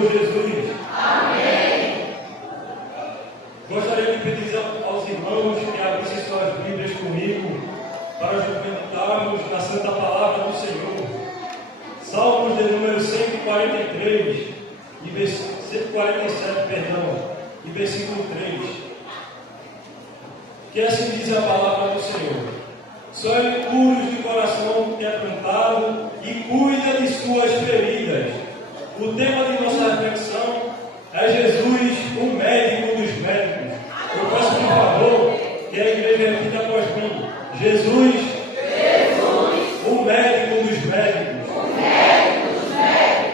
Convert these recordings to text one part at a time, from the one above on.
Senhor Jesus. Amém. Gostaria de pedir aos irmãos que abrissem suas Bíblias comigo para meditarmos na Santa Palavra do Senhor. Salmos de número 143, 147, e versículo 3. Que assim diz a palavra do Senhor: só ele puros de coração quebrantado e cuida de suas feridas. O tema de nossa reflexão é Jesus, o médico dos médicos. Eu peço por favor que a igreja repita após mim: Jesus, o médico dos médicos.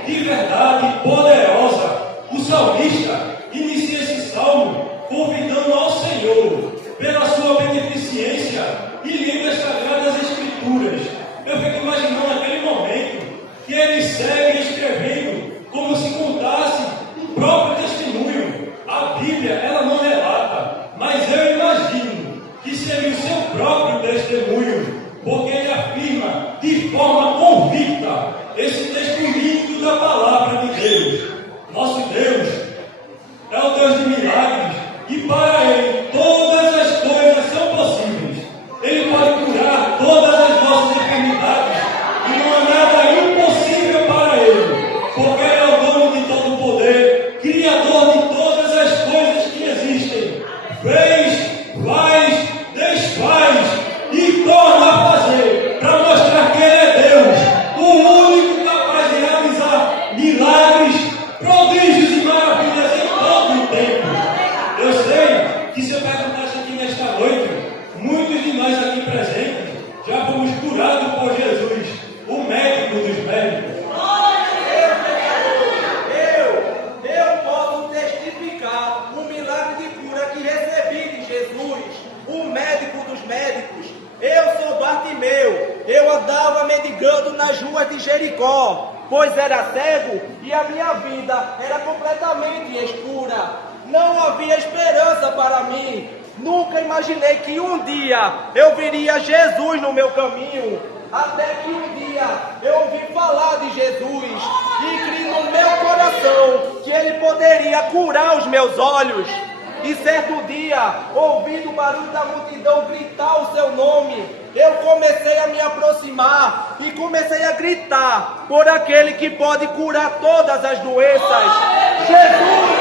De verdade poderosa, o salmista inicia esse salmo convidando ao Senhor pela sua beneficência e lendo as Sagradas Escrituras. Eu fico imaginando aquele momento que ele segue escrevendo como se contasse um próprio testemunho. A Bíblia, ela não relata, mas eu imagino que seria o seu próprio testemunho, porque ele afirma de forma convicta esse texto lindo da palavra de Deus. Nosso Deus é o Deus de milagres e para Ele todas as coisas são possíveis. Ele pode curar todas as nossas enfermidades e não há nada impossível para Ele, porque Ele é o dono de todo o poder, Criador de todas as coisas que existem. Fez, faz, desfaz e torna a fazer, para mostrar que Ele é Deus, o único capaz de realizar milagres, prodígios e maravilhas em todo o tempo. Eu sei que se eu perguntasse aqui nesta noite, muitos de nós aqui presentes já fomos curados por Jesus, o médico dos médicos. Eu posso testificar o milagre de cura que recebi de Jesus, o médico dos médicos. Eu sou Bartimeu, eu andava mendigando nas ruas de Jericó, pois era cego e a minha vida era completamente escura. Não havia esperança para mim. Nunca imaginei que um dia eu veria Jesus no meu caminho. Até que um dia eu ouvi falar de Jesus e criei no meu coração que Ele poderia curar os meus olhos. E certo dia, ouvindo o barulho da multidão gritar o seu nome, eu comecei a me aproximar e comecei a gritar por aquele que pode curar todas as doenças. Jesus,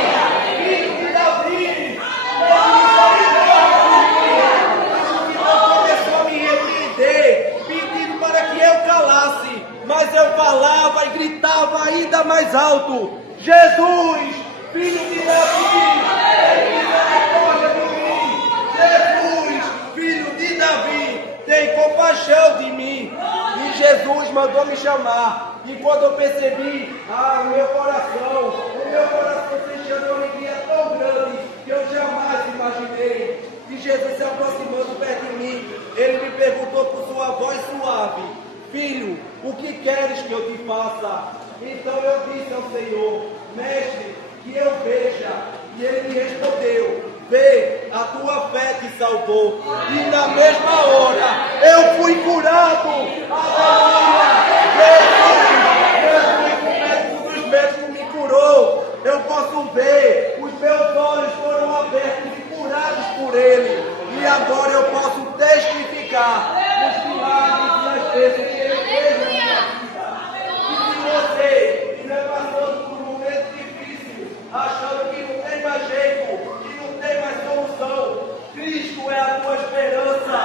filho de Davi, começou a me repreender, pedindo para que eu calasse, mas eu falava e gritava ainda mais alto: Jesus, filho de Davi, tem misericórdia de mim. Jesus, filho de Davi, tem compaixão de mim. E Jesus mandou me chamar. E quando eu percebi, o meu coração se encheu de uma alegria tão grande que eu jamais imaginei. E Jesus se aproximando perto de mim, Ele me perguntou por sua voz suave: Filho, o que queres que eu te faça? Então eu disse ao Senhor: Mestre, que eu veja. E Ele me respondeu: Vê, a tua fé te salvou. E na mesma hora eu fui curado. Aleluia! Jesus, o médico dos médicos me curou. Eu posso ver, os meus olhos foram abertos e curados por Ele. E agora eu posso testificar os milagres e as bênçãos que Ele fez na minha vida. E se você estiver passando por um momento difícil, achando que não tem mais jeito, que não tem mais solução, Cristo é a tua esperança.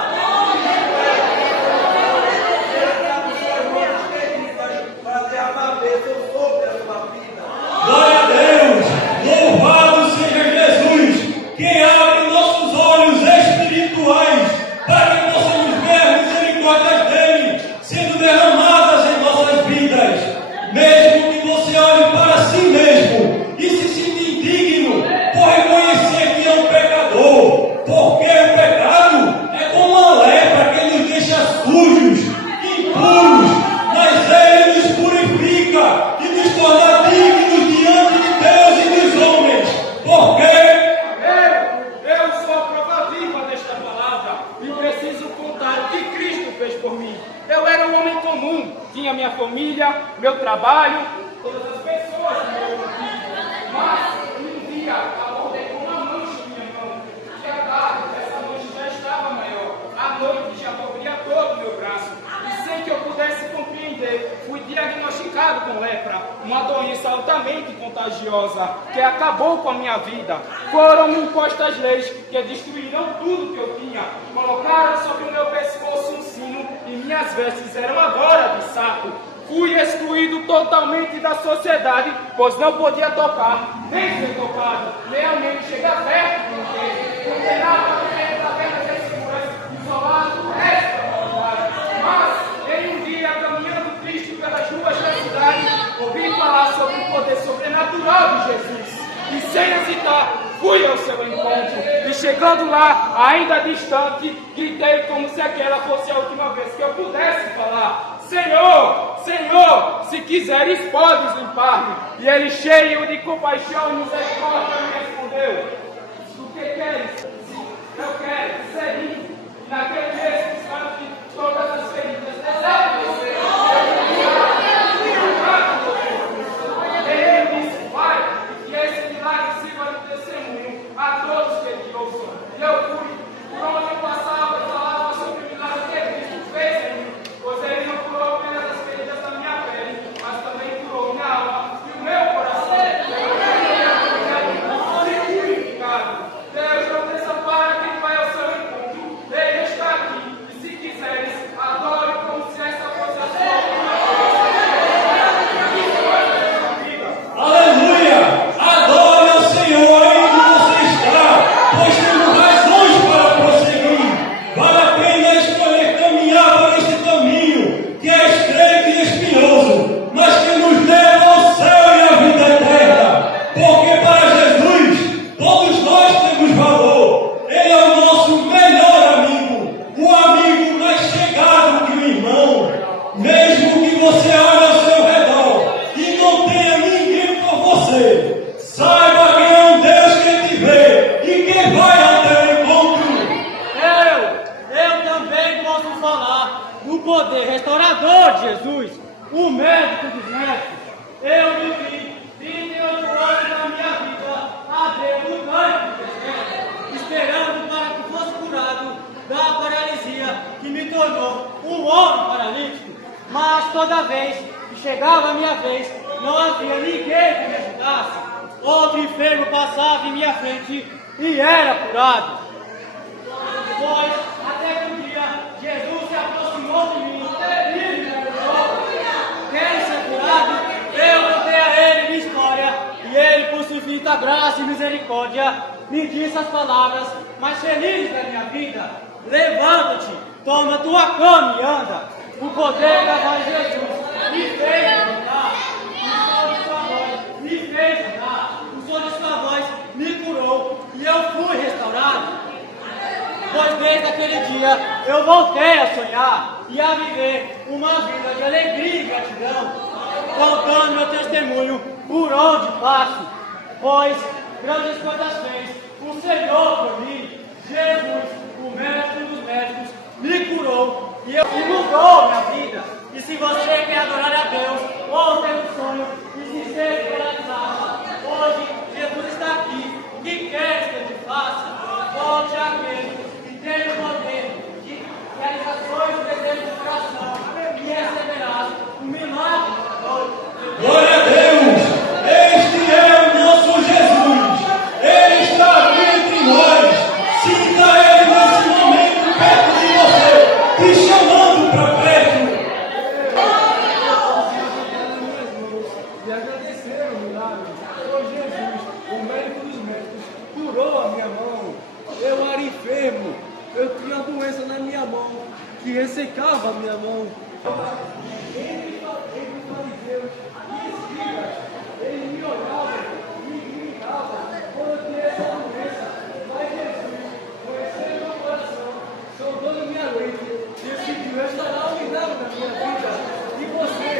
Cristo é a tua solução. Ele está com suas mãos queridas para derramar bênção sobre a sua vida. Glória a Deus! Louvado seja Jesus, que abre nossos olhos espirituais para que possamos ver as misericórdias dele sendo derramadas em nossas vidas. Mesmo que você olhe para si mesmo e se sinta indigno por reconhecer que é um pecador, porque o pecado é como uma lepra que nos deixa sujos, impuros, mas Ele nos purifica e nos torna dignos diante de Deus e dos homens, porque Eu sou a prova viva desta palavra e preciso contar o que Cristo fez por mim. Eu era um homem comum, tinha minha família, meu trabalho, todas as pessoas que eu convivo. diagnosticado com lepra, uma doença altamente contagiosa que acabou com a minha vida. Foram-me impostas leis que destruíram tudo que eu tinha. Colocaram sobre o meu pescoço um sino e minhas vestes eram agora de saco. Fui excluído totalmente da sociedade, pois não podia tocar, nem ser tocado, nem ao menos chegar perto de ninguém. Condenado a viver em tavernas escuras, isolado, esta humanidade. Mas, em um dia, caminhando triste pelas ruas da cidade, ouvi falar sobre o poder sobrenatural de Jesus. E sem hesitar, fui ao seu encontro. E chegando lá, ainda distante, gritei como se aquela fosse a última vez que eu pudesse falar. Senhor, Senhor, se quiseres podes limpar-me. E ele, cheio de compaixão e misericórdia, me respondeu: o que queres? Eu quero ser limpo. E naquele mesmo instante, todas as feridas desapareceram. Ele disse: vai, e que esse milagre sirva de testemunho a todos que te ouçam. E eu fui, por onde eu passava, falava sobre o milagre que Cristo fez em mim, pois ele não curou apenas as feridas da minha pele, mas também curou minha alma e o meu coração. E purificado. Deus não desampara quem vai ao seu encontro. Ele está aqui, e se quiseres, adore como se esta fosse a sua vida. Aleluia! Adore ao Senhor aí onde você está, pois temos razões para prosseguir. Vale a pena escolher caminhar por esse caminho, que é estreito e espinhoso, mas que nos leva ao céu e à vida eterna. Porque para Jesus, todos nós temos valor. Ele é o nosso melhor amigo, o amigo mais chegado que o irmão. Mesmo que você olhe ao seu redor e não tenha ninguém por você, saiba que é um Deus que te vê e que vai ao teu encontro. Eu também posso falar do poder restaurador de Jesus, o médico dos médicos. Eu vivi 28 anos da minha vida a Deus no tanque de deserto, esperando para que fosse curado da paralisia que me tornou um homem paralítico. Mas toda vez que chegava a minha vez, não havia ninguém que me ajudasse. Outro enfermo passava em minha frente e era curado. Pois, até que um dia, Jesus se aproximou de mim e me perguntou: quero ser curado? Eu contei a ele minha história, e ele, por sua infinita graça e misericórdia, me disse as palavras mais felizes da minha vida: levanta-te, toma tua cama e anda. O poder da voz de Jesus me fez levantar, o som de sua voz me fez andar, o som de sua voz me curou e eu fui restaurado. Pois desde aquele dia eu voltei a sonhar e a viver uma vida de alegria e gratidão, contando meu testemunho por onde passo. Pois grandes coisas fez o Senhor por mim. Jesus, o médico dos médicos, me curou e mudou minha vida. E se você quer adorar a Deus ou ter um sonho e se ser realizado, hoje Jesus está aqui. O que queres que eu te faça? Volte àquele que tem o poder de realizações e desejos do coração e receberás o milagre da noite. Glória a Deus! Este é o nosso Jesus. Ele está aqui entre nós. Sinta Ele nesse momento perto de você, te chamando para perto. E agradecer o milagre. Oh Jesus, o médico dos médicos, curou a minha mão. Eu era enfermo, eu tinha doença na minha mão, que ressecava a minha mão. Entre os fariseus e escribas, ele me olhava e me gritava quando eu tinha essa doença. Mas Jesus, conhecendo meu coração, sondando minha mente, decidiu restaurar o milagre da minha vida. E você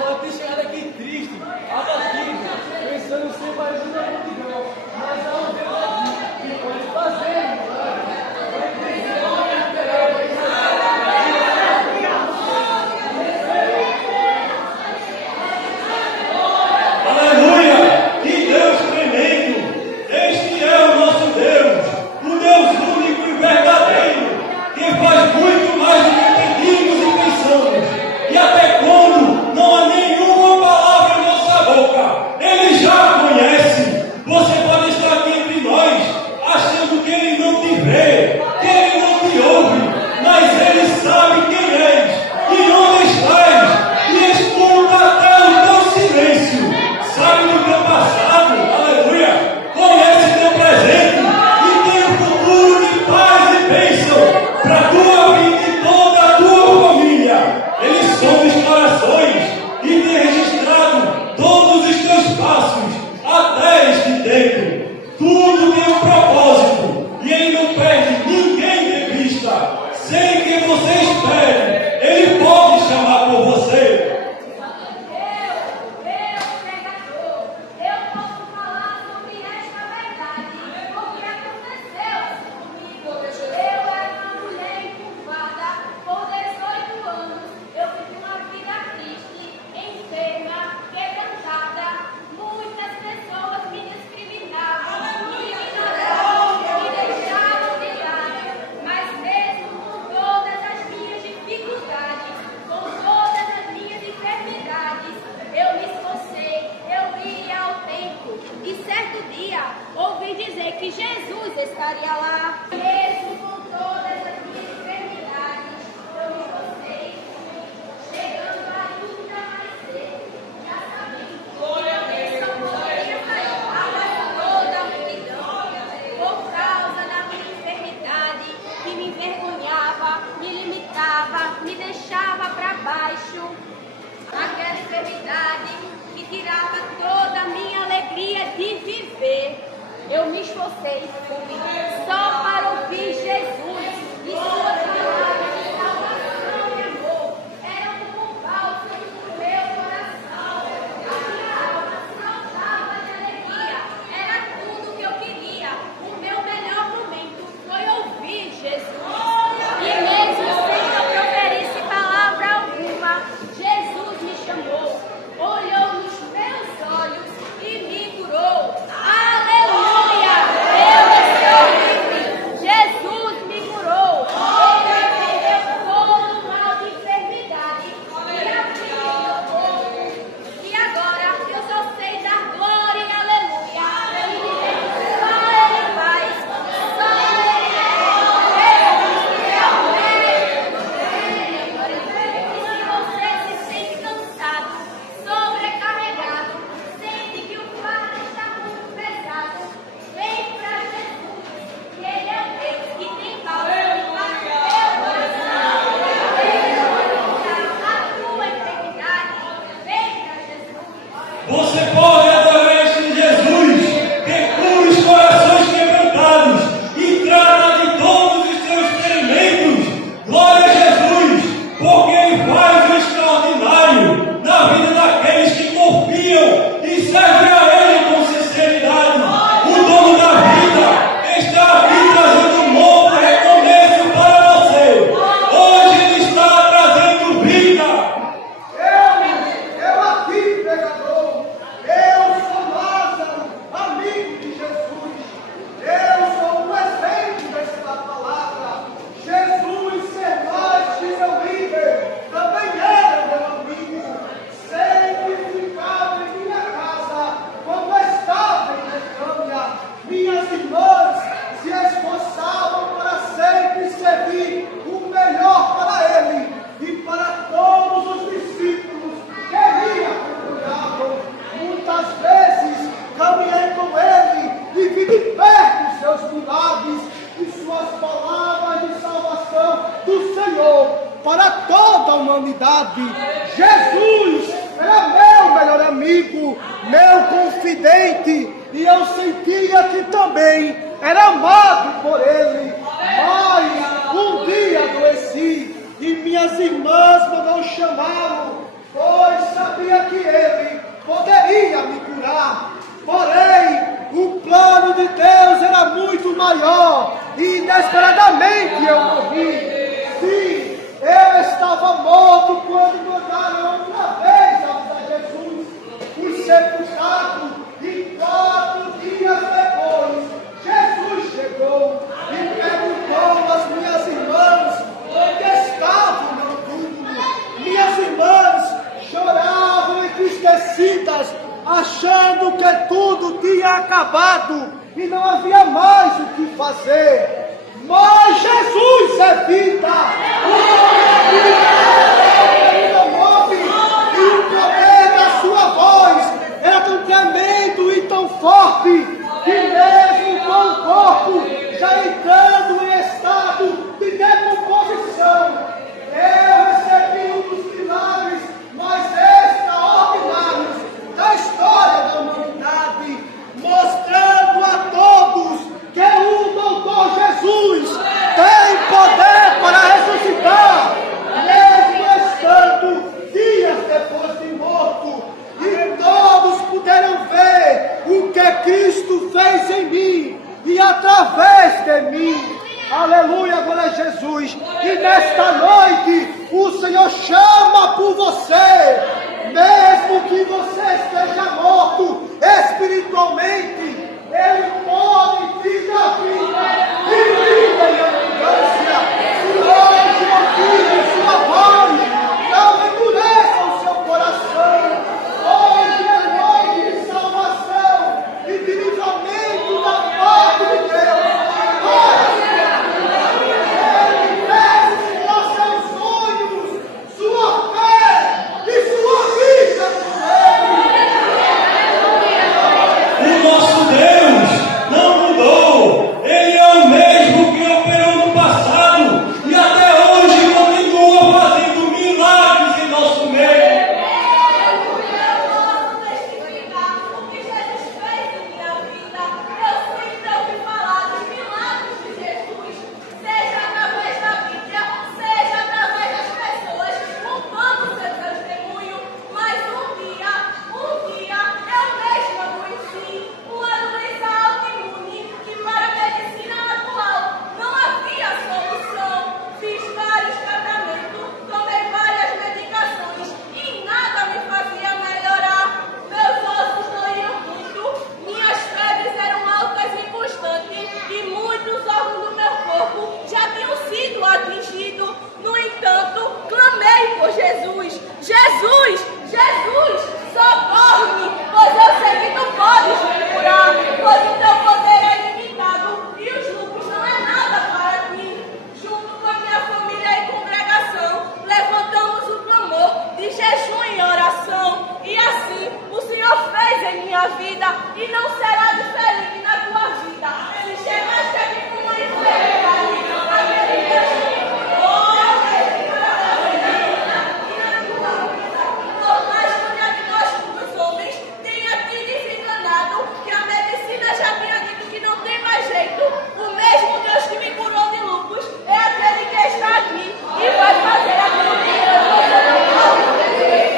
pode ter chegado aqui triste, abatido, pensando ser mais uma multidão, mas há um Deus aqui que pode fazer o milagre. Vai crescer a minha esperança. que Jesus estaria lá. Mesmo com todas as minhas enfermidades, eu me esforcei, chegando ainda mais cedo, já sabendo que a bênção poderia sair toda a multidão, por causa da minha enfermidade, que me envergonhava, me limitava, me deixava para baixo. Aquela enfermidade que tirava toda a minha alegria de viver. Eu me esforcei e fui só para ouvir Jesus e sua palavra de salvação e amor. Era como um bálsamo no meu coração. A minha alma saltava de alegria. Era tudo que eu queria. O meu melhor momento foi ouvir Jesus. E mesmo sem que eu proferisse palavra alguma, Jesus me chamou, olhou nos meus olhos e me curou. Aleluia! Eu estou livre. Jesus me curou. Ele repreendeu todo mal de enfermidade e abriu meu corpo. E agora eu só sei dar glória e aleluia. E dizer que só Ele faz, só Ele é. E se você se sente cansado, sobrecarregado, sente que o fardo está muito pesado, vem para Jesus, que Ele é o Deus que tem bálsamo para o teu coração. Ele vai a tua enfermidade, vem para Jesus. Você pode adorar este Jesus, que cura os corações quebrantados e trata de todos os seus ferimentos. Glória a Jesus, porque Ele faz o extraordinário na vida daqueles que confiam e servem a Ele com sinceridade. O dono da vida está aqui trazendo um novo recomeço para você. Hoje Ele está trazendo vida. Eu aqui, pregador, eu sou Lázaro, amigo de Jesus. Eu sou um exemplo desta palavra. Jesus ser mais que meu líder, também era meu amigo. Sempre ficava em minha casa quando estava em Betânia. Minhas irmãs se esforçavam para sempre servir o melhor para Ele e para todos os discípulos que lhe acompanhavam. Muitas vezes caminhei com Ele e vi de perto seus milagres e suas palavras de salvação do Senhor para toda a humanidade. Jesus era meu melhor amigo, meu confidente, e eu sentia que também era amado por Ele. Mas um dia adoeci e minhas irmãs não chamaram, pois sabia que Ele poderia me curar. Porém, o plano de Deus era muito maior e inesperadamente eu morri. Sim, eu estava morto quando mandaram outra vez a Jesus. Fui sepultado e 4 dias depois Jesus chegou e perguntou às minhas irmãs onde estavam no túmulo. Minhas irmãs choravam entristecidas, achando que tudo tinha acabado e não havia mais o que fazer. Mas Jesus é vida, o nome é vida, Ele não morre, e o poder da sua voz era tão tremendo e tão forte, que mesmo com o corpo já entrando em estado de decomposição, eu recebi um dos milagres mais extraordinários da história da humanidade, mostrando a todos que o doutor Jesus tem poder para ressuscitar, mesmo estando dias depois de morto, e todos puderam ver o que Cristo fez em mim e através de mim. Aleluia, glória a Jesus. E nesta noite o Senhor chama por você, mesmo que você esteja morto espiritualmente, Ele pode te dar vida e vida em abundância. Se hoje ouvir sua voz, não endureça o seu coração. Hoje é noite de salvação e de livramento da parte de minha vida e não será diferente na tua vida. Se chegaste aqui com uma enfermidade, aquele mesmo por mais que o diagnóstico dos homens tenha te desenganado, que a medicina já tenha dito que não tem mais jeito, o mesmo Deus que me curou de lúpus é aquele que está aqui e vai fazer aquilo que você não pode fazer.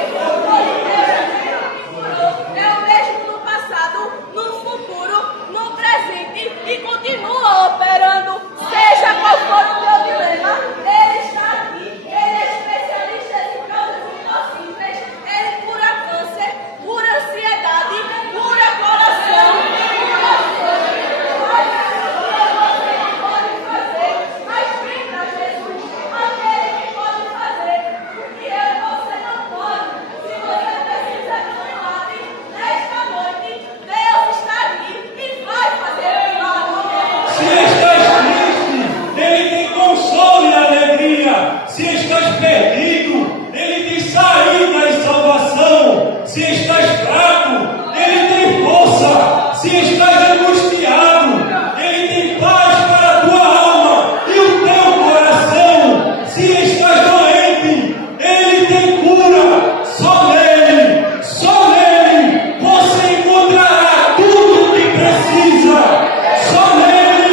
É o mesmo no passado, no futuro, no presente e continua operando, seja qual for o teu dilema. Ele está aqui, ele é especialista em causas impossíveis, ele cura câncer, cura ansiedade, cura coração, cura sangue, faz aquilo que você não pode fazer, mas vem para Jesus, aquele que pode fazer o que eu e você não pode. Se você precisa de um milagre, nesta noite, Deus está aqui e vai fazer o milagre. Se estás triste, Ele tem consolo e alegria. Se estás perdido, Ele tem saída e salvação. Se estás fraco, Ele tem força. Se estás angustiado, Ele tem paz para a tua alma e o teu coração. Se estás doente, Ele tem cura. Só nele você encontrará tudo o que precisa. Só nele,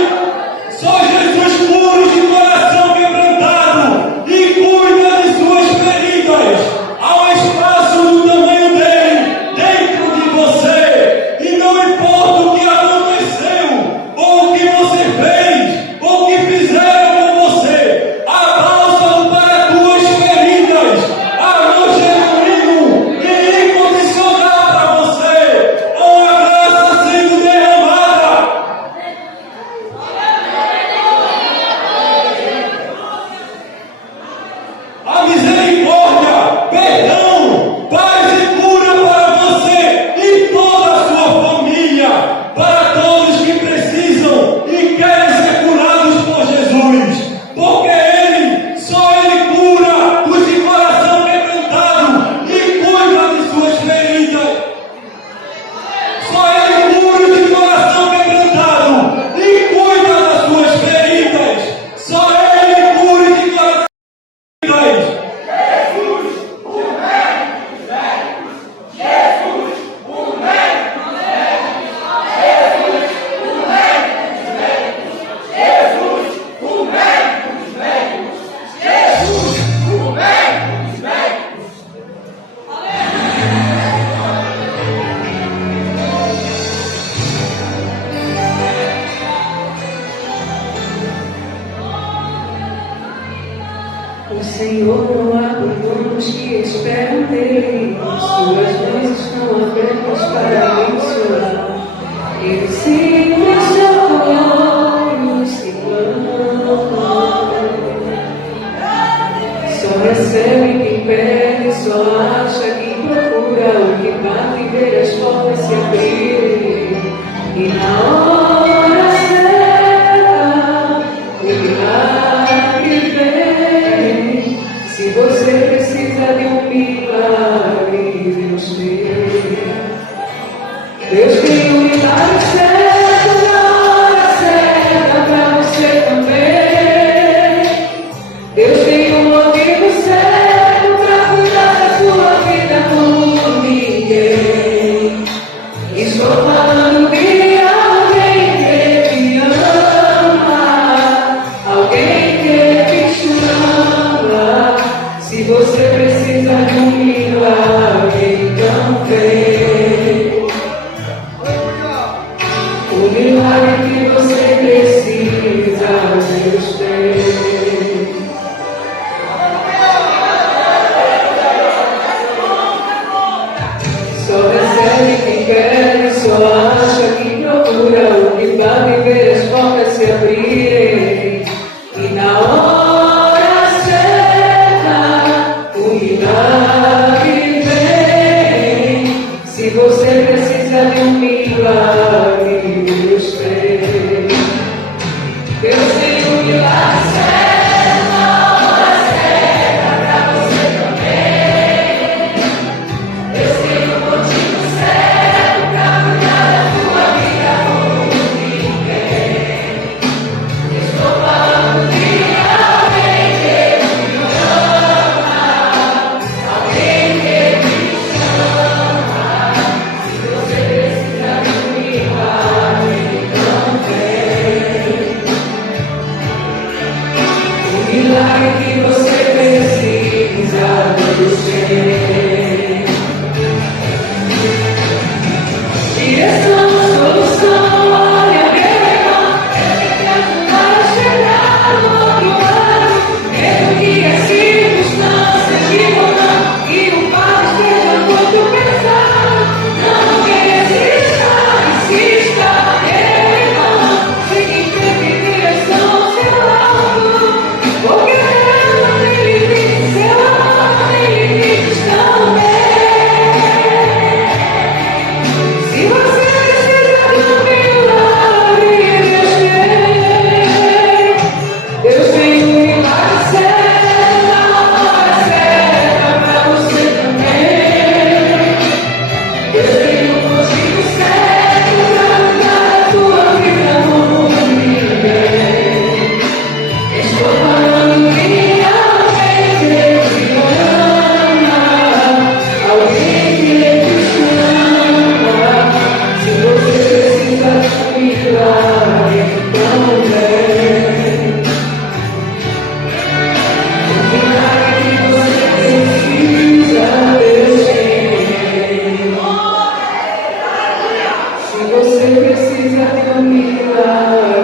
só Jesus cura os de coração quebrantado e cuida de suas feridas. Há um espaço do tamanho dele dentro de você. E não importa o que aconteceu, ou o que você fez, ou o que fizeram com você, há bálsamo para tuas feridas. Amor genuíno e incondicional para você. Há uma graça sendo derramada. A misericórdia, perdão, paz e cura para você e toda a sua família, para todos que precisam e querem ser curados por Jesus, porque só Ele cura os de coração quebrantado e cuida de suas feridas. Só Ele cura os de coração quebrantado e cuida das suas feridas. Só Ele cura os de coração quebrantado. O Senhor não abandona os que esperam nele, suas mãos estão abertas para abençoar. Ele sempre se apoia os que clamam. Só recebe quem pede, só acha quem procura, o que bate ver as portas se abrirem. E na hora certa, o milagre vem. Se você precisa de um milagre, Deus tem. Deus tem um milagre certo na hora certa para você também. Deus tem um motivo certo para cuidar da sua vida como ninguém. Estou falando de alguém que te ama, alguém que te chama. Se você precisa de um milagre, então vem. O milagre que você precisa, Deus tem. Só recebe quem quer, só acha quem procura, o que bate ver as portas se abrirem. E na hora certa, o milagre vem. Se você precisa de um milagre, Deus tem. Deus tem um milagre certo na hora certa para você também. Deus tem um motivo certo para direção, solução, olha meu irmão, eu tenho que ajudar a chegar no outro lado, mesmo que as circunstâncias digam não, e o fardo esteja muito pesado, não desista, insista, meu irmão, siga em frente em direção ao seu lado, porque Deus não tem limites, seu amor não tem limites também. Se você precisa de um milagre, Deus tem um milagre certo na hora certa pra você também. Deus tem um motivo certo pra mudar a tua vida como ninguém. Estou falando de alguém que te ama, alguém que te chama. Se você precisa de um milagre, também. O milagre que você precisa, Deus tem. Se você precisa de um milagre,